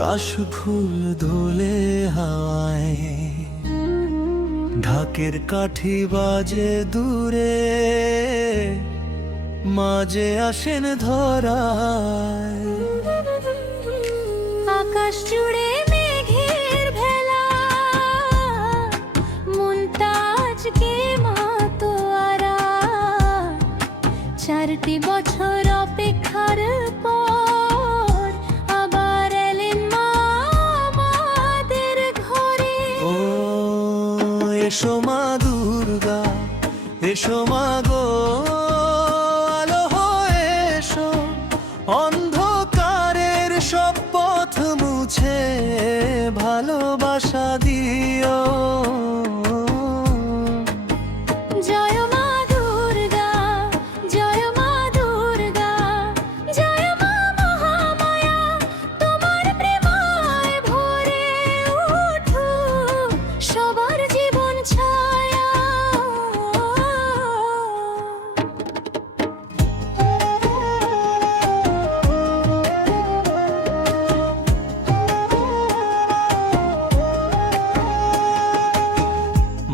কাশফুল ধুলে হাওয়ায়, ঢাকের কাঠি বাজে দূরে, মাঝে আসেন ধরায়। আকাশ জুড়ে মেঘের ভেলা, মনটা আজকে মাতোয়ারা। 4টি বছর অপেক্ষার পর আবার এলেন মা আমাদের ঘরে। ও এসো মা দুর্গা, এসো মা গো, আলো হয়ে এসো, অন্ধকারের সব পথ মুছে ভালোবাসা দিও। জয় মা দুর্গা, জয় মা দুর্গা, জয় মা মহামায়া। তোমার প্রেমায় ভরে উঠুক সবার জীবন ছায়া।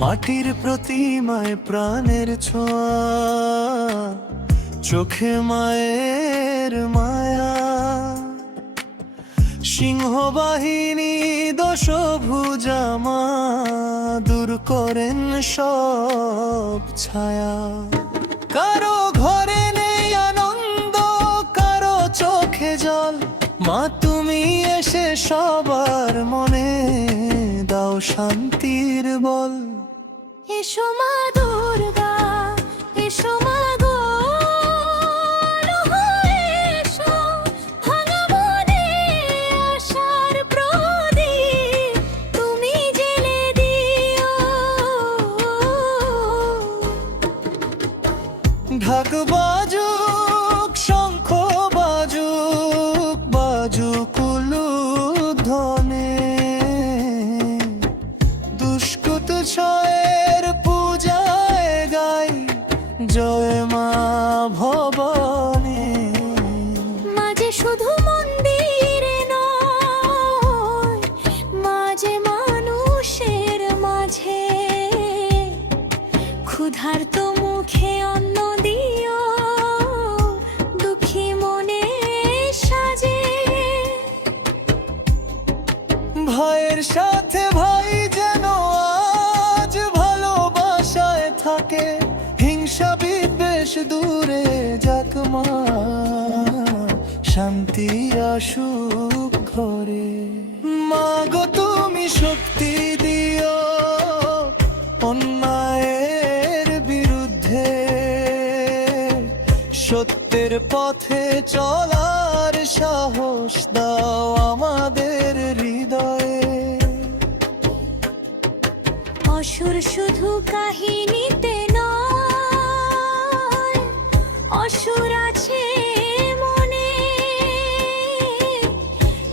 মাটির প্রতিমায় প্রাণের ছোঁয়া, চোখে মায়ের মায়া। সিংহবাহিনী দশভুজা মা, দূর করেন সব ছায়া। কারো ঘরে নেই আনন্দ, কারো চোখে জল, মা তুমি এসে সবার মনে দাও শান্তির বল। এসো মা দুর্গা, এসো মা গো, আলো হয়ে এসো, ভাঙা মনে আশার প্রদীপ তুমি জ্বেলে দিও। ঢাক বাজুক, শঙ্খ বাজুক, বাজুক উলুধ্বনি, দুষ্কৃত ছয়ের পূজায় গাই জয় মা ভবানী। মাঝে শুধু মন্দিরে নয়, মাঝে মানুষের মাঝে। ক্ষুধার্ত মুখে অন্ন দিও, দুঃখী মনে সাজে। ভাইয়ের সাথে ভাই যেন আজ ভালোবাসায় থাকে, হিংসা বিদ্বেষ দূরে যাক মা, শান্তি আসুক ঘরে। মা গো তুমি শক্তি দিও অন্যায়ের বিরুদ্ধে, সত্যের পথে চলার সাহস দাও আমাদের হৃদয়ে। অসুর শুধু কাহিনীতে নয়, অসুর আছে মনে।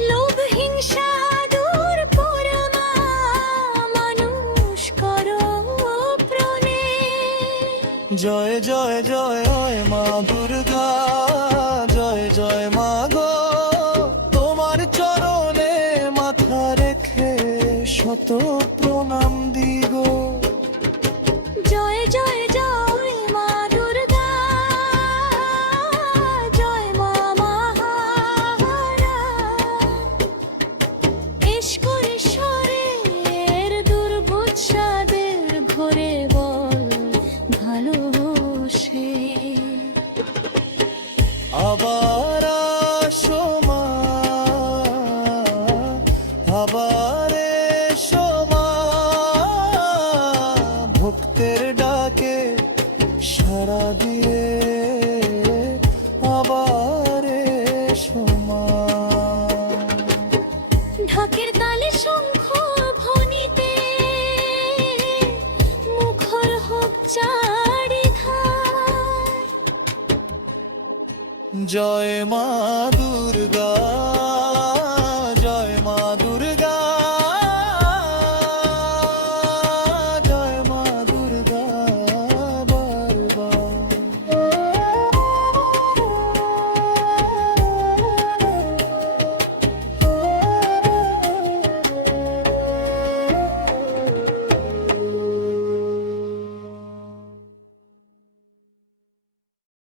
লোভ হিংসা দূর করো না, মানুষ করো প্রণে। জয় জয় জয় জয় মা দুর্গা, জয় জয় মা গো, তোমার চরণে মাথা রেখে শত প্রণাম দিগো। জয় জয় জয় মা দুর্গা, জয় মা মহামায়া। ঈশ্বরের দুর্বোধ সাদের ঘরে বল ভালোসে। আবার আসো মা, আবার এসো মা, ভক্তের ডাকে সাড়া দিয়ে আবার এসো মা। ঢাকের তালে শঙ্খ ধ্বনিতে মুখর হোক চারিধার। জয় মা দুর্গা,